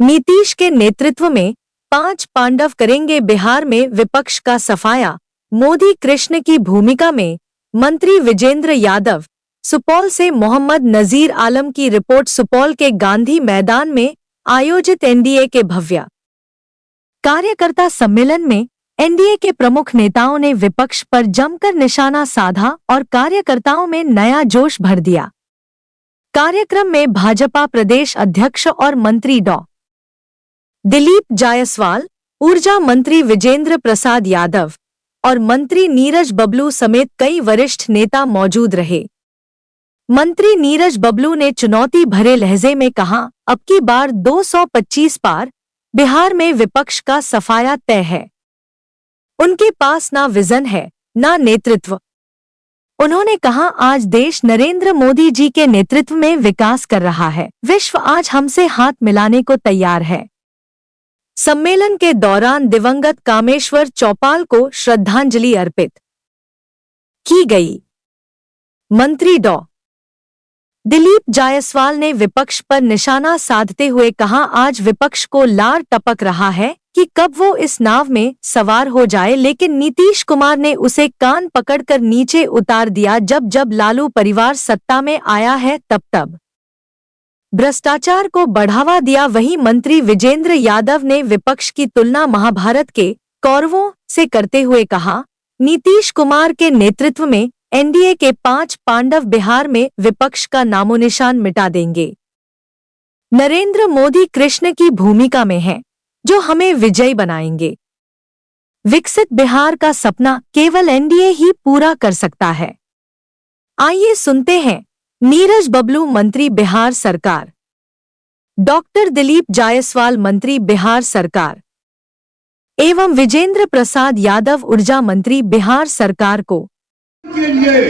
नीतीश के नेतृत्व में 5 पांडव करेंगे बिहार में विपक्ष का सफाया। मोदी कृष्ण की भूमिका में मंत्री विजेंद्र यादव। सुपौल से मोहम्मद नजीर आलम की रिपोर्ट। सुपौल के गांधी मैदान में आयोजित एनडीए के भव्य कार्यकर्ता सम्मेलन में एनडीए के प्रमुख नेताओं ने विपक्ष पर जमकर निशाना साधा और कार्यकर्ताओं में नया जोश भर दिया। कार्यक्रम में भाजपा प्रदेश अध्यक्ष और मंत्री डॉ. दिलीप जायसवाल, ऊर्जा मंत्री विजेंद्र प्रसाद यादव और मंत्री नीरज बबलू समेत कई वरिष्ठ नेता मौजूद रहे। मंत्री नीरज बबलू ने चुनौती भरे लहजे में कहा, अब की बार 225 पार, बिहार में विपक्ष का सफाया तय है। उनके पास ना विजन है, ना नेतृत्व। उन्होंने कहा, आज देश नरेंद्र मोदी जी के नेतृत्व में विकास कर रहा है। विश्व आज हमसे हाथ मिलाने को तैयार है। सम्मेलन के दौरान दिवंगत कामेश्वर चौपाल को श्रद्धांजलि अर्पित की गई। मंत्री डॉ. दिलीप जायसवाल ने विपक्ष पर निशाना साधते हुए कहा, आज विपक्ष को लार टपक रहा है कि कब वो इस नाव में सवार हो जाए, लेकिन नीतीश कुमार ने उसे कान पकड़कर नीचे उतार दिया। जब लालू परिवार सत्ता में आया है तब भ्रष्टाचार को बढ़ावा दिया। वहीं मंत्री विजेंद्र यादव ने विपक्ष की तुलना महाभारत के कौरवों से करते हुए कहा, नीतीश कुमार के नेतृत्व में एनडीए के 5 पांडव बिहार में विपक्ष का नामोनिशान मिटा देंगे। नरेंद्र मोदी कृष्ण की भूमिका में हैं, जो हमें विजयी बनाएंगे। विकसित बिहार का सपना केवल एनडीए ही पूरा कर सकता है। आइए सुनते हैं नीरज बबलू मंत्री बिहार सरकार, डॉक्टर दिलीप जायसवाल मंत्री बिहार सरकार एवं विजेंद्र प्रसाद यादव ऊर्जा मंत्री बिहार सरकार को। के लिए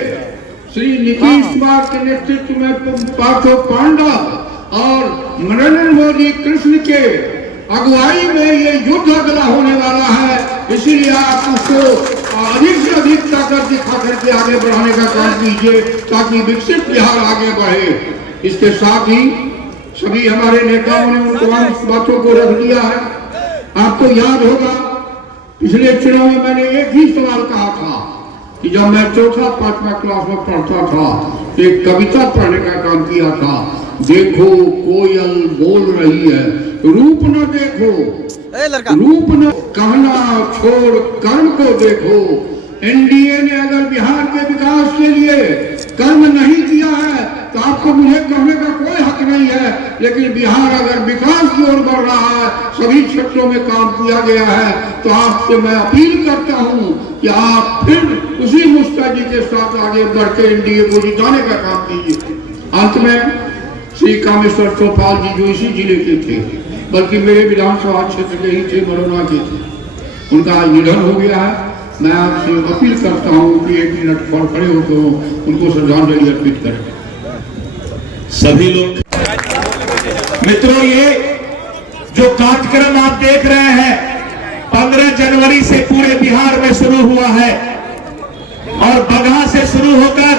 श्री नीतीश कुमार के नेतृत्व में 5 पांडव और नरेंद्र मोदी कृष्ण के अगुवाई में ये युद्ध अगला होने वाला है। इसलिए आप उसको अधिक से अधिक ताकत दिखा करके आगे बढ़ाने का काम कीजिए, ताकि विकसित बिहार आगे बढ़े। इसके साथ ही सभी हमारे नेताओं ने उन तमाम बातों को रख दिया है। आपको याद होगा, पिछले चुनाव में मैंने एक ही सवाल कहा था कि जब मैं 4-5वां क्लास में पढ़ता था तो एक कविता पढ़ने का काम किया था। देखो कोयल बोल रही है, रूप न देखो, रूप न कहना छोड़ कर्म को देखो। एनडीए ने अगर बिहार के विकास के लिए कर्म नहीं किया है तो आपको मुझे कहने का कोई हक नहीं है, लेकिन बिहार अगर विकास की ओर बढ़ रहा है, सभी क्षेत्रों में काम किया गया है, तो आपसे मैं अपील करता हूं कि आप फिर उसी मुस्तैदी के साथ आगे बढ़ के एनडीए को जिताने का काम कीजिए। अंत में श्री कामेश्वर चौपाल जी, जो इसी जिले के थे, बल्कि मेरे विधानसभा क्षेत्र के ही थे, मरोना के थे, उनका निधन हो गया है। मैं आपसे अपील करता हूं कि 1 मिनट और खड़े होकर उनको श्रद्धांजलि अर्पित करें। सभी लोग मित्रों, ये जो कार्यक्रम आप देख रहे हैं 15 जनवरी से पूरे बिहार में शुरू हुआ है और बगहा से शुरू होकर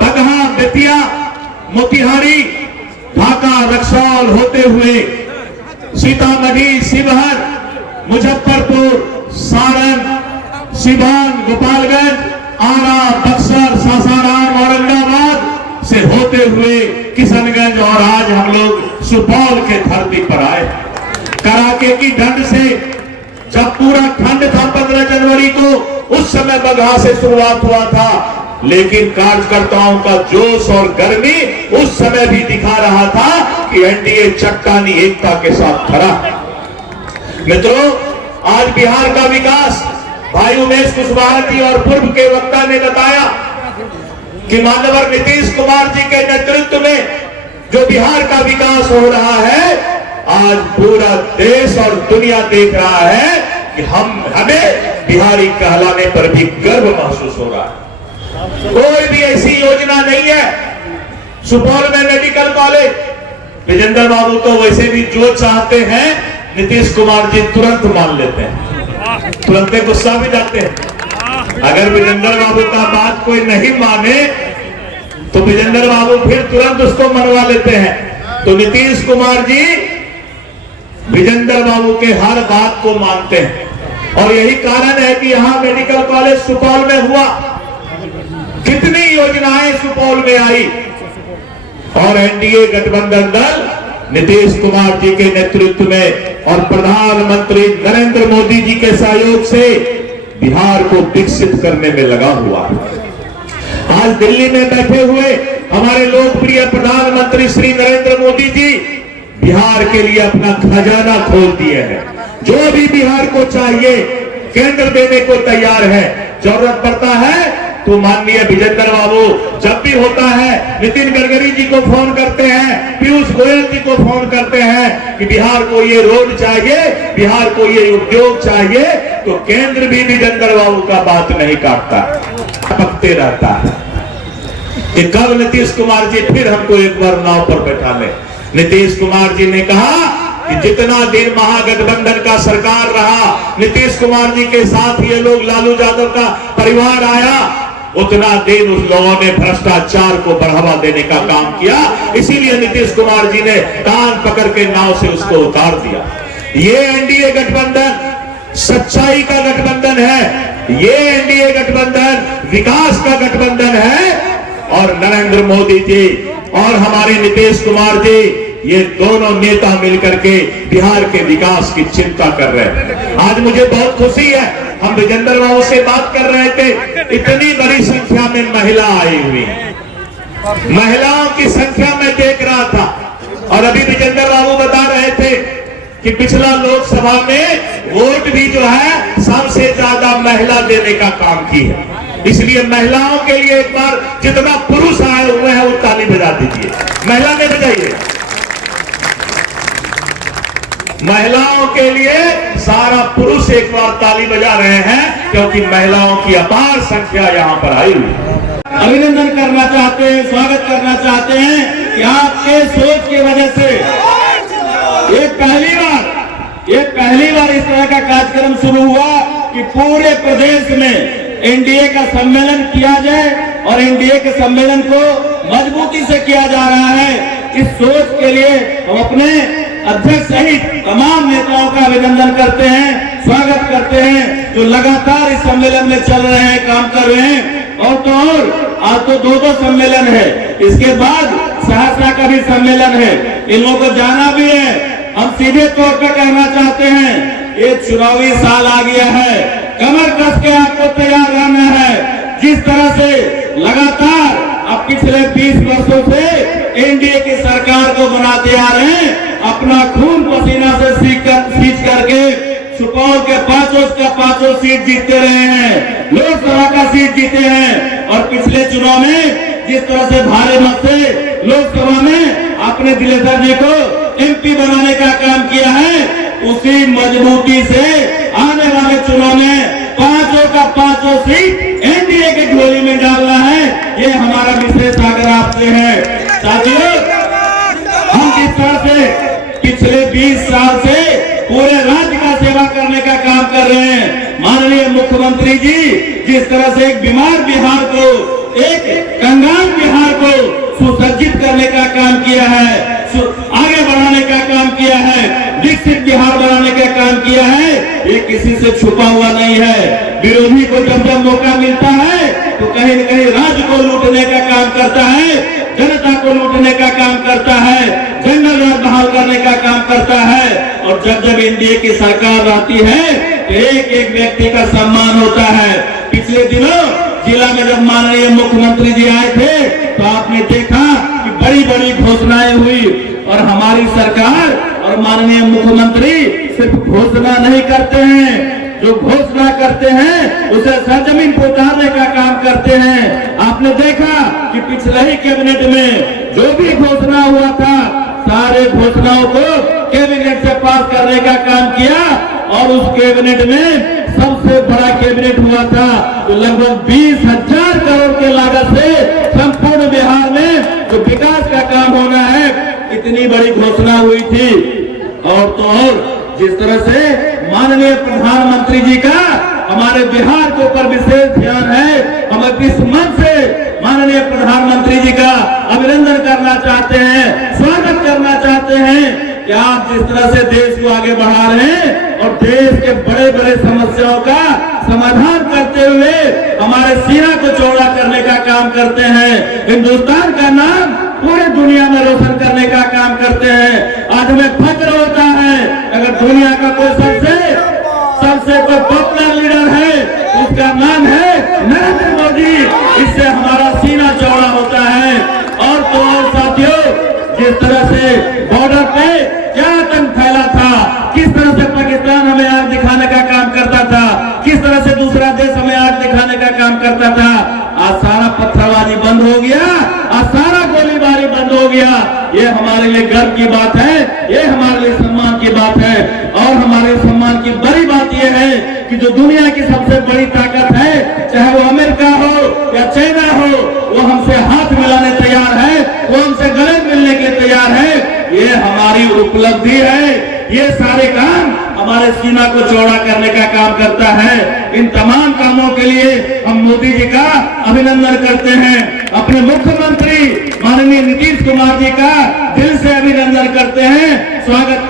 बगहा, बेतिया, मोतिहारी, ढाका, रक्सौल होते हुए सीतामढ़ी, शिवहर, मुजफ्फरपुर, सारण, सिवान, गोपालगंज, आरा, बक्सर, सासाराम, औरंगाबाद से होते हुए किशनगंज और आज हम लोग सुपौल के धरती पर आए। कड़ाके की ठंड से, जब पूरा ठंड था 15 जनवरी को, उस समय बगहा से शुरुआत हुआ था, लेकिन कार्यकर्ताओं का जोश और गर्मी उस समय भी दिखा रहा था कि एनडीए चट्टानी एकता के साथ खड़ा। मित्रों, आज बिहार का विकास भाई उमेश कुशवाहा जी और पूर्व के वक्ता ने बताया कि माननीय नीतीश कुमार जी के नेतृत्व में जो बिहार का विकास हो रहा है, आज पूरा देश और दुनिया देख रहा है कि हमें बिहारी कहलाने पर भी गर्व महसूस हो रहा है। कोई भी ऐसी योजना नहीं है। सुपौल में मेडिकल कॉलेज, विजेंद्र बाबू तो वैसे भी जो चाहते हैं नीतीश कुमार जी तुरंत मान लेते हैं, तुरंत गुस्सा भी जाते हैं। अगर विजेंद्र बाबू का बात कोई नहीं माने तो विजेंद्र बाबू फिर तुरंत उसको मनवा लेते हैं। तो नीतीश कुमार जी विजेंद्र बाबू के हर बात को मानते हैं और यही कारण है कि यहाँ मेडिकल कॉलेज सुपौल में हुआ, कितनी योजनाएं सुपौल में आई और एनडीए गठबंधन दल नीतीश कुमार जी के नेतृत्व में और प्रधानमंत्री नरेंद्र मोदी जी के सहयोग से बिहार को विकसित करने में लगा हुआ है। आज दिल्ली में बैठे हुए हमारे लोकप्रिय प्रधानमंत्री श्री नरेंद्र मोदी जी बिहार के लिए अपना खजाना खोल दिए हैं। जो भी बिहार को चाहिए केंद्र देने को तैयार है। जरूरत पड़ता है तो माननीय विजेंद्र बाबू जब भी होता है नितिन गडकरी जी को फोन करते हैं, पीयूष गोयल जी को फोन करते हैं कि बिहार को ये रोड चाहिए, बिहार को ये उद्योग चाहिए, तो केंद्र भी विजेंद्र बाबू का बात नहीं काटता, पकते रहता है कि कब नीतीश कुमार जी फिर हमको एक बार नाव पर बैठा ले। नीतीश कुमार जी ने कहा कि जितना दिन महागठबंधन का सरकार रहा, नीतीश कुमार जी के साथ ये लोग लालू यादव का परिवार आया, उतना दिन उस लोगों ने भ्रष्टाचार को बढ़ावा देने का काम किया। इसीलिए नीतीश कुमार जी ने कान पकड़ के नाव से उसको उतार दिया। ये एनडीए गठबंधन सच्चाई का गठबंधन है, ये एनडीए गठबंधन विकास का गठबंधन है और नरेंद्र मोदी जी और हमारे नीतीश कुमार जी ये दोनों नेता मिलकर के बिहार के विकास की चिंता कर रहे हैं। आज मुझे बहुत खुशी है, हम विजेंद्र बाबू से बात कर रहे थे, इतनी बड़ी संख्या में महिला आई हुई, महिलाओं की संख्या में देख रहा था और अभी विजेंद्र बाबू बता रहे थे कि पिछला लोकसभा में वोट भी जो है सबसे ज्यादा महिला देने का काम की है। इसलिए महिलाओं के लिए एक बार जितना पुरुष आए हुए हैं वो ताली बजा दीजिए, महिला ने बजाइए। महिलाओं के लिए सारा पुरुष एक बार ताली बजा रहे हैं क्योंकि महिलाओं की अपार संख्या यहाँ पर आई हुई है। अभिनंदन करना चाहते हैं, स्वागत करना चाहते हैं कि आपके सोच की वजह से ये पहली बार इस तरह का कार्यक्रम शुरू हुआ कि पूरे प्रदेश में एनडीए का सम्मेलन किया जाए और एनडीए के सम्मेलन को मजबूती से किया जा रहा है। इस सोच के लिए हम अपने अध्यक्ष सहित तमाम नेताओं का अभिनंदन करते हैं, स्वागत करते हैं, जो लगातार इस सम्मेलन में चल रहे हैं, काम कर रहे हैं। और तो और आज तो दो सम्मेलन है, इसके बाद सहरसा का भी सम्मेलन है, इन लोगों को जाना भी है। हम सीधे तौर पर कहना चाहते हैं, ये चुनावी साल आ गया है, कमर कस के आपको तैयार रहना है। जिस तरह से लगातार अब पिछले 20 वर्षों से एनडीए की सरकार को बनाते आ रहे हैं, अपना खून पसीना से सींच करके सुपौल के पांचों सीट जीतते रहे हैं, लोकसभा का सीट जीते हैं। और पिछले चुनाव में जिस तरह से भारी मत से लोकसभा में आपने दिलेश्वर जी को एमपी बनाने का काम किया है, उसी मजबूती से आने वाले चुनाव में पांचों सीट एनडीए के झोली में डालना है। ये हमारा विशेष आग्रह आपसे है। साथियों, हम जिस तरह से पिछले 20 साल से पूरे राज्य का सेवा करने का काम कर रहे हैं, माननीय मुख्यमंत्री जी जिस तरह से एक बीमार बिहार को, एक कंगाल बिहार को सुसज्जित करने का काम किया है, आगे बढ़ाने का काम किया है, विकसित बिहार बनाने का काम किया है, ये किसी से छुपा हुआ नहीं है। विरोधी को जब मौका मिलता है तो कहीं न कहीं राज्य को लूटने का काम करता है, जनता को लूटने का काम करता है, जंगल राज बहाल करने का काम करता है। और जब एनडीए की सरकार रहती है तो एक व्यक्ति का सम्मान होता है। पिछले दिनों जिला में जब माननीय मुख्यमंत्री जी आए थे तो आपने देखा कि बड़ी बड़ी घोषणाएं हुई और हमारी सरकार और माननीय मुख्यमंत्री सिर्फ घोषणा नहीं करते हैं, जो घोषणा करते हैं उसे सरजमीन पर उतारने का काम करते हैं। आपने देखा कि पिछले ही कैबिनेट में जो भी घोषणा हुआ था, सारे घोषणाओं को कैबिनेट से पास करने का काम किया और उस कैबिनेट में सबसे बड़ा कैबिनेट हुआ था तो लगभग 20,000 करोड़ के लागत से संपूर्ण बिहार में जो विकास का काम होना है, इतनी बड़ी घोषणा हुई थी। और तो और जिस तरह से माननीय प्रधानमंत्री जी का हमारे बिहार के ऊपर विशेष ध्यान है, हम इस मन से माननीय प्रधानमंत्री जी का अभिनंदन करना चाहते हैं, स्वागत करना चाहते हैं कि आप जिस तरह से देश को आगे बढ़ा रहे हैं और देश के बड़े बड़े समस्याओं का समाधान करते हुए हमारे सीना को चौड़ा करने का काम करते हैं, हिंदुस्तान का नाम पूरी दुनिया में रोशन करने का काम करते हैं। आज हमें फक्र होता है अगर दुनिया का कोई सबसे कोई पॉपुलर लीडर है उसका नाम है नरेंद्र मोदी। इससे हमारा सीना चौड़ा होता है। और तो और साथियों, जिस तरह से बॉर्डर पे क्या आतंक फैला था, किस तरह से पाकिस्तान हमें आग दिखाने का काम करता था, किस तरह से दूसरा देश हमें आग दिखाने का काम करता था, आज सारा पत्थरबाजी बंद हो गया, आज सारा गोलीबारी बंद हो गया। ये हमारे लिए गर्व की बात है, ये हमारे लिए सम्मान की बात है। और हमारे सम्मान की बड़ी बात यह है कि जो दुनिया की सबसे बड़ी ताकत है, चाहे वो अमेरिका हो या चाइना हो, वो हमसे हाथ मिलाने तैयार है, वो हमसे गले मिलने के लिए तैयार है। ये हमारी उपलब्धि है। ये सारे काम हमारे सीमा को चौड़ा करने का काम करता है। इन तमाम कामों के लिए हम मोदी जी का अभिनंदन करते हैं। अपने मुख्यमंत्री माननीय नीतीश कुमार जी का दिल से अभिनंदन करते हैं, स्वागत